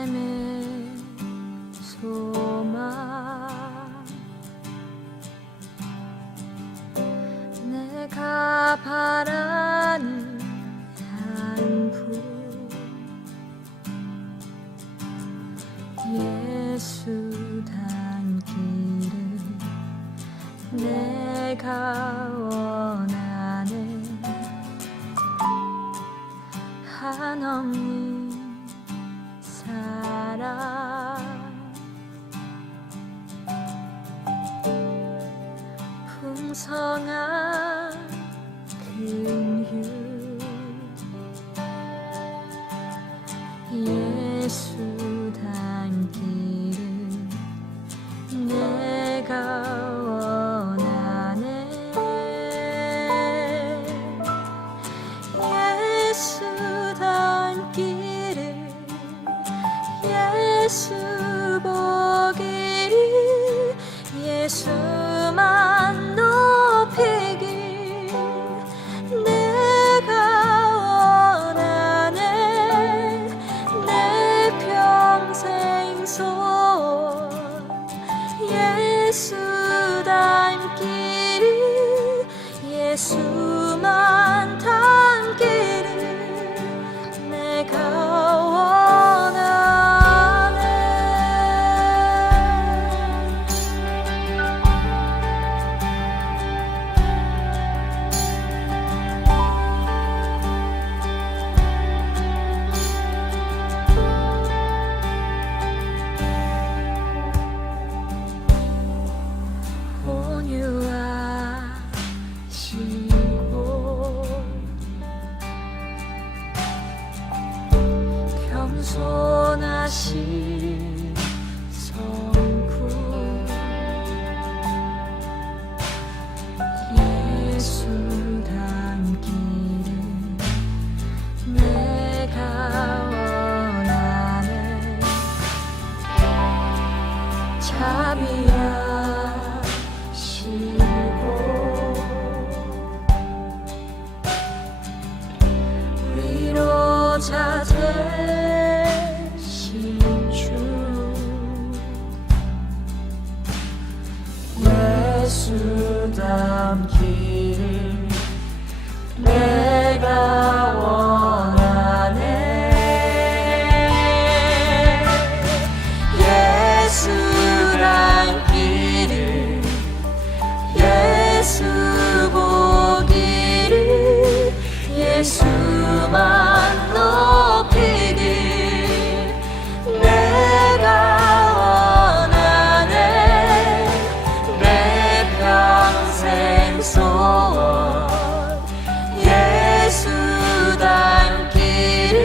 삶의 소망 내가 바라는 한 분 예수 닮기를 내가 원하는 한없는 사랑 풍성한 긍휼 예수 닮기를 내가 원하네 예수 닮기를 예수 보기를 예수만 높이길 내가 원하네 내 평생 소원 예수 닮기를 예수만 닮기를 내가 원하네 온유하시고 겸손하신 성품 예수 닮기를 내가 원하네 자비하시고 위로자 되신 주 예수 닮기를 내가 원하네 예수 닮기를 예수 보기를 예수만 높이길 내가 원하네 내 평생 소원 예수 닮기를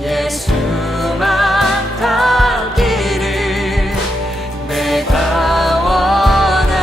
예수만 닮기를 내가 원하네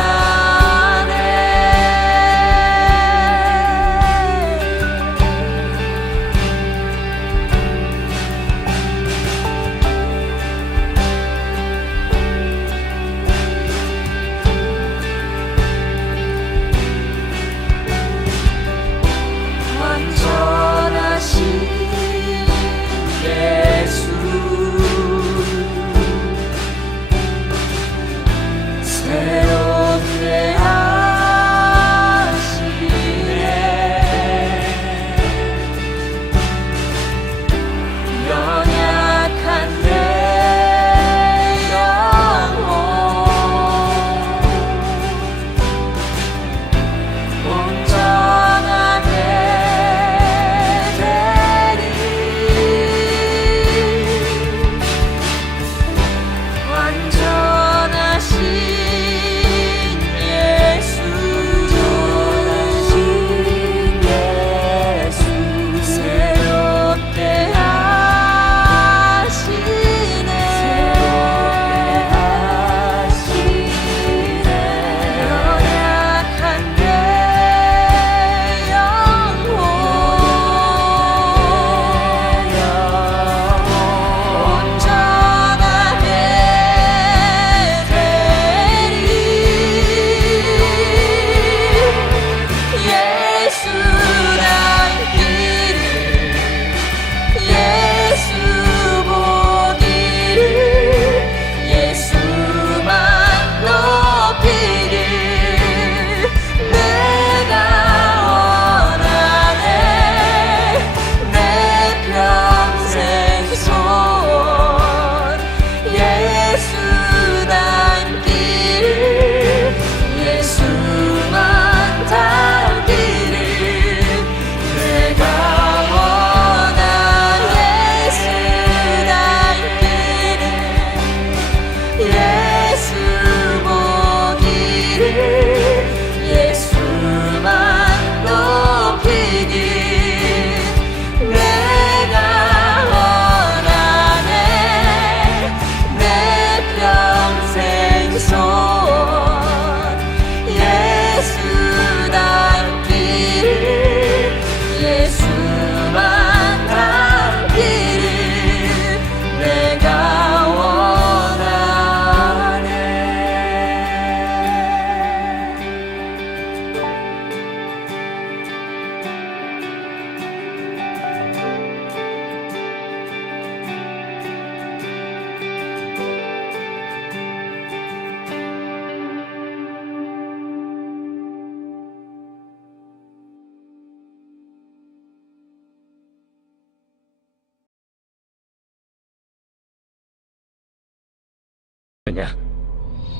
아니냐?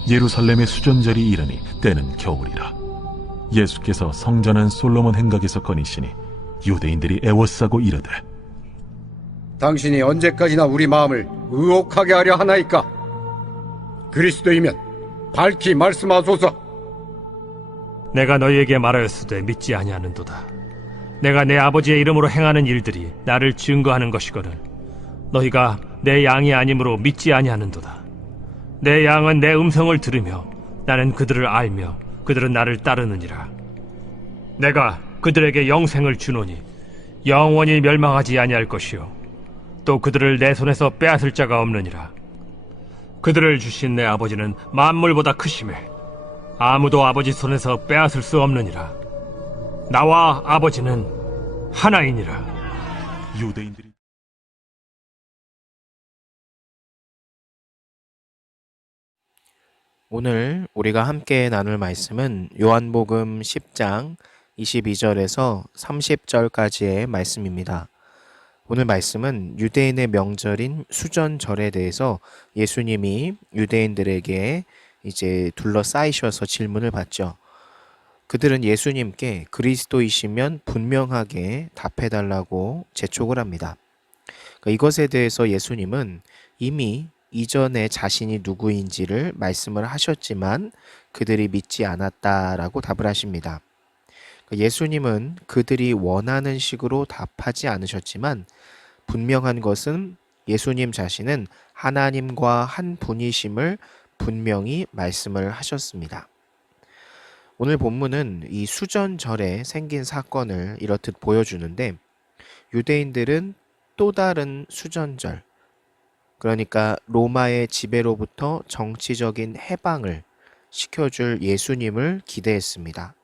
예루살렘의 수전절이 이르니 때는 겨울이라. 예수께서 성전한 솔로몬 행각에서 거니시니 유대인들이 애워싸고 이르되, 당신이 언제까지나 우리 마음을 의혹하게 하려 하나이까? 그리스도이면 밝히 말씀하소서. 내가 너희에게 말하였으되 믿지 아니하는도다. 내가 내 아버지의 이름으로 행하는 일들이 나를 증거하는 것이거늘 너희가 내 양이 아니므로 믿지 아니하는도다. 내 양은 내 음성을 들으며 나는 그들을 알며 그들은 나를 따르느니라. 내가 그들에게 영생을 주노니 영원히 멸망하지 아니할 것이요 또 그들을 내 손에서 빼앗을 자가 없느니라. 그들을 주신 내 아버지는 만물보다 크심에 아무도 아버지 손에서 빼앗을 수 없느니라. 나와 아버지는 하나이니라. 유대인들이 오늘 우리가 함께 나눌 말씀은 요한복음 10장 22절에서 30절까지의 말씀입니다. 오늘 말씀은 유대인의 명절인 수전절에 대해서 예수님이 유대인들에게 이제 둘러싸이셔서 질문을 받죠. 그들은 예수님께 그리스도이시면 분명하게 답해달라고 재촉을 합니다. 그러니까 이것에 대해서 예수님은 이미 이전에 자신이 누구인지를 말씀을 하셨지만 그들이 믿지 않았다라고 답을 하십니다. 예수님은 그들이 원하는 식으로 답하지 않으셨지만 분명한 것은 예수님 자신은 하나님과 한 분이심을 분명히 말씀을 하셨습니다. 오늘 본문은 이 수전절에 생긴 사건을 이렇듯 보여주는데 유대인들은 또 다른 수전절, 그러니까 로마의 지배로부터 정치적인 해방을 시켜줄 예수님을 기대했습니다.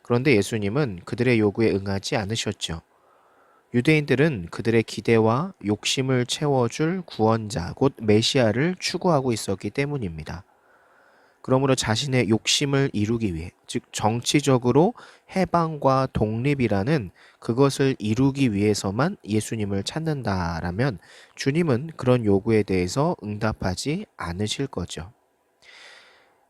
그런데 예수님은 그들의 요구에 응하지 않으셨죠. 유대인들은 그들의 기대와 욕심을 채워줄 구원자, 곧 메시아를 추구하고 있었기 때문입니다. 그러므로 자신의 욕심을 이루기 위해, 즉 정치적으로 해방과 독립이라는 그것을 이루기 위해서만 예수님을 찾는다라면 주님은 그런 요구에 대해서 응답하지 않으실 거죠.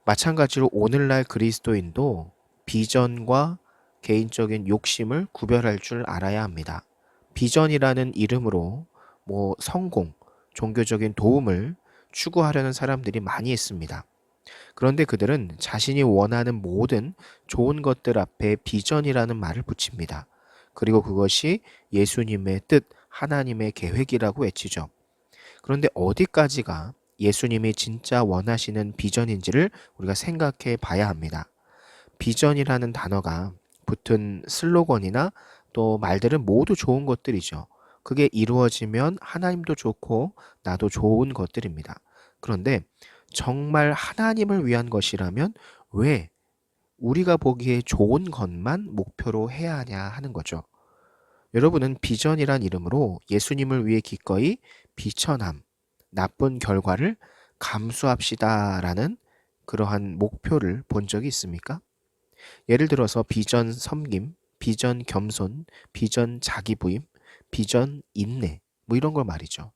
마찬가지로 오늘날 그리스도인도 비전과 개인적인 욕심을 구별할 줄 알아야 합니다. 비전이라는 이름으로 성공, 종교적인 도움을 추구하려는 사람들이 많이 있습니다. 그런데 그들은 자신이 원하는 모든 좋은 것들 앞에 비전이라는 말을 붙입니다. 그리고 그것이 예수님의 뜻, 하나님의 계획이라고 외치죠. 그런데 어디까지가 예수님이 진짜 원하시는 비전인지를 우리가 생각해 봐야 합니다. 비전이라는 단어가 붙은 슬로건이나 또 말들은 모두 좋은 것들이죠. 그게 이루어지면 하나님도 좋고 나도 좋은 것들입니다. 그런데 정말 하나님을 위한 것이라면 왜 우리가 보기에 좋은 것만 목표로 해야 하냐 하는 거죠. 여러분은 비전이란 이름으로 예수님을 위해 기꺼이 비천함, 나쁜 결과를 감수합시다라는 그러한 목표를 본 적이 있습니까? 예를 들어서 비전 섬김, 비전 겸손, 비전 자기부임, 비전 인내, 이런 걸 말이죠.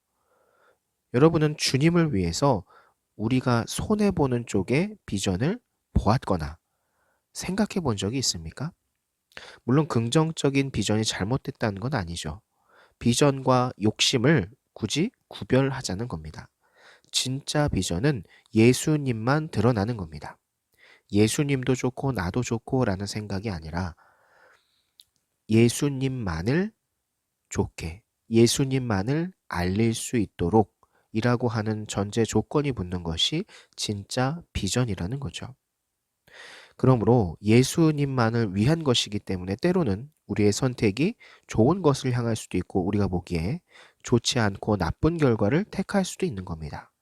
여러분은 주님을 위해서 우리가 손해보는 쪽의 비전을 보았거나 생각해 본 적이 있습니까? 물론 긍정적인 비전이 잘못됐다는 건 아니죠. 비전과 욕심을 굳이 구별하자는 겁니다. 진짜 비전은 예수님만 드러나는 겁니다. 예수님도 좋고 나도 좋고 라는 생각이 아니라 예수님만을 좋게, 예수님만을 알릴 수 있도록 이라고 하는 전제 조건이 붙는 것이 진짜 비전이라는 거죠. 그러므로 예수님만을 위한 것이기 때문에 때로는 우리의 선택이 좋은 것을 향할 수도 있고 우리가 보기에 좋지 않고 나쁜 결과를 택할 수도 있는 겁니다.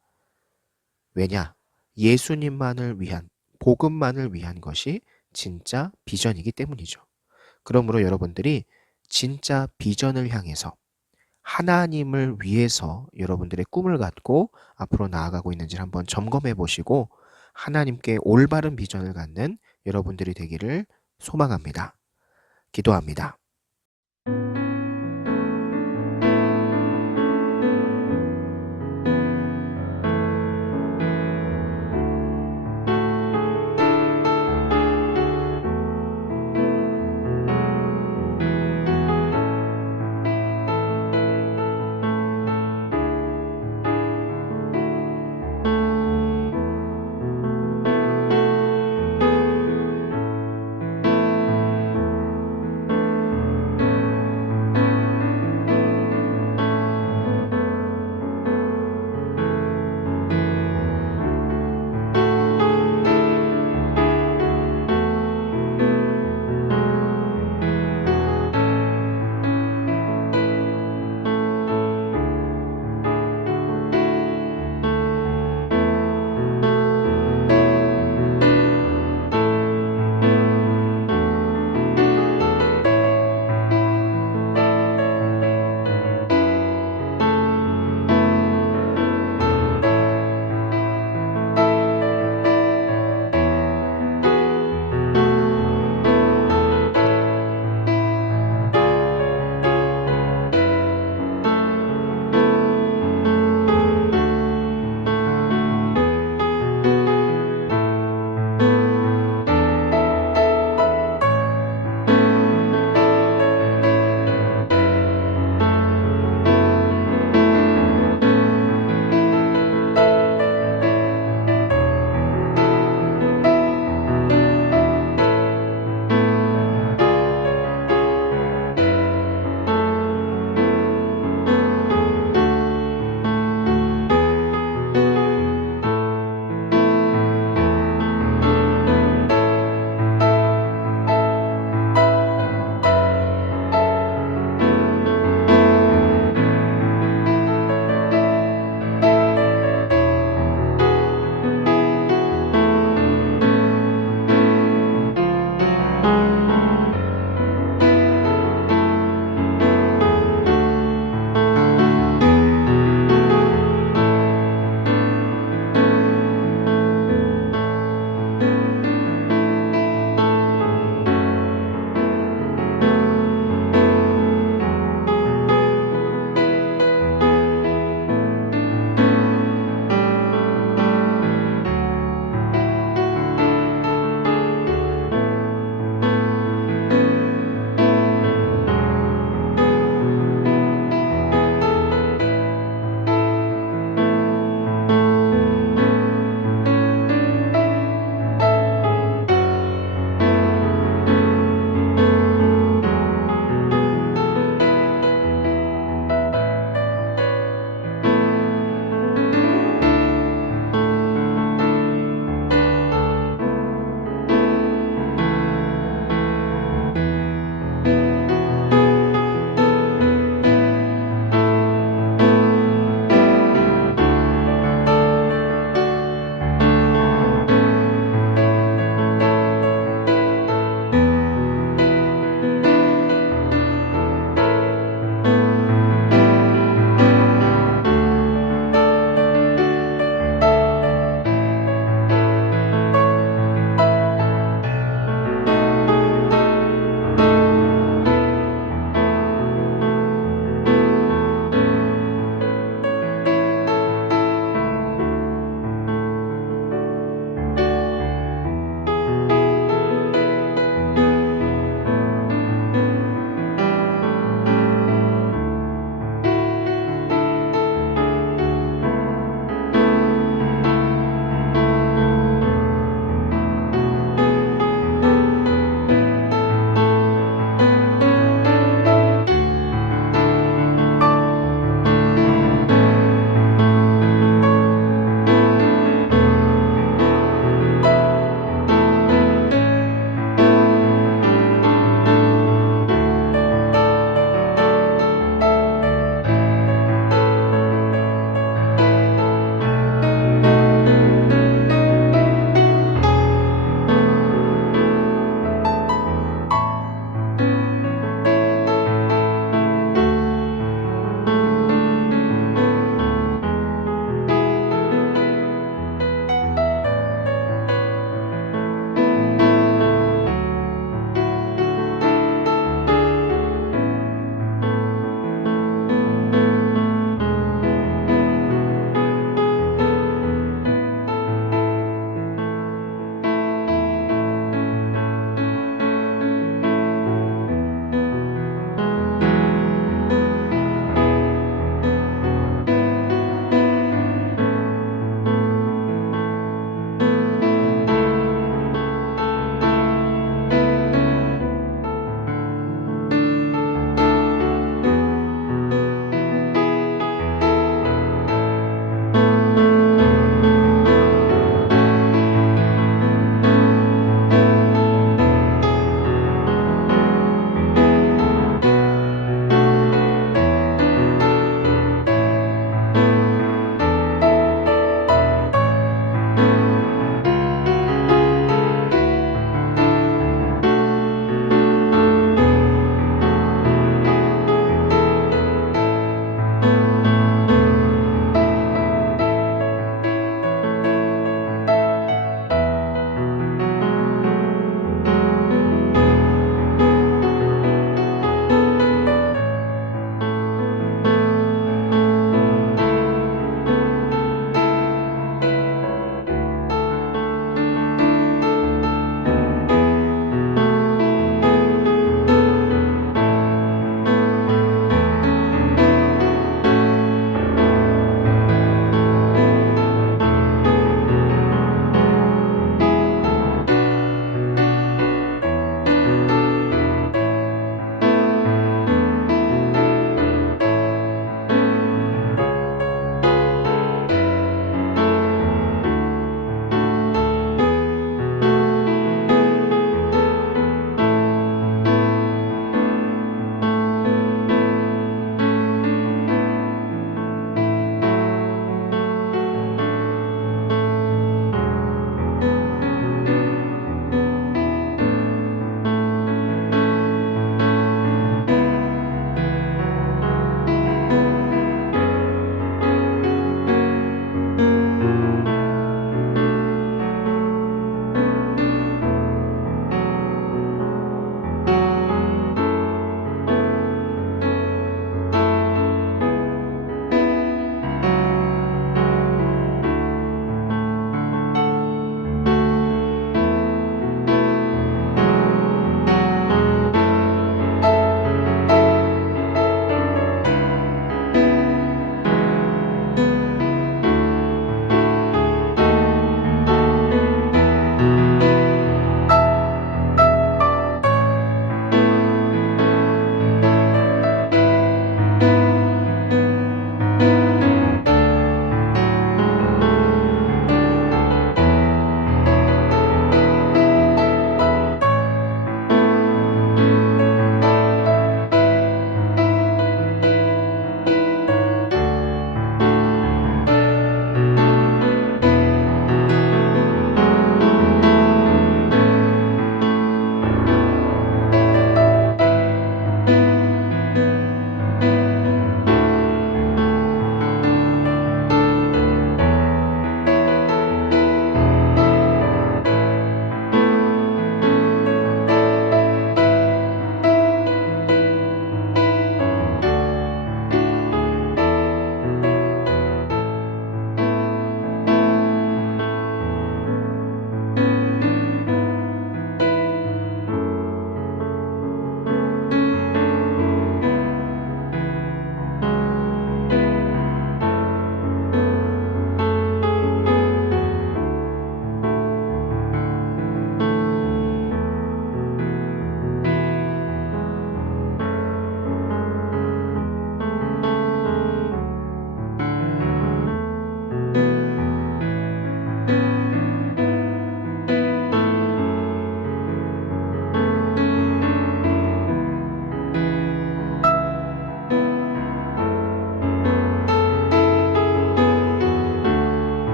왜냐? 예수님만을 위한, 복음만을 위한 것이 진짜 비전이기 때문이죠. 그러므로 여러분들이 진짜 비전을 향해서 하나님을 위해서 여러분들의 꿈을 갖고 앞으로 나아가고 있는지를 한번 점검해 보시고 하나님께 올바른 비전을 갖는 여러분들이 되기를 소망합니다. 기도합니다.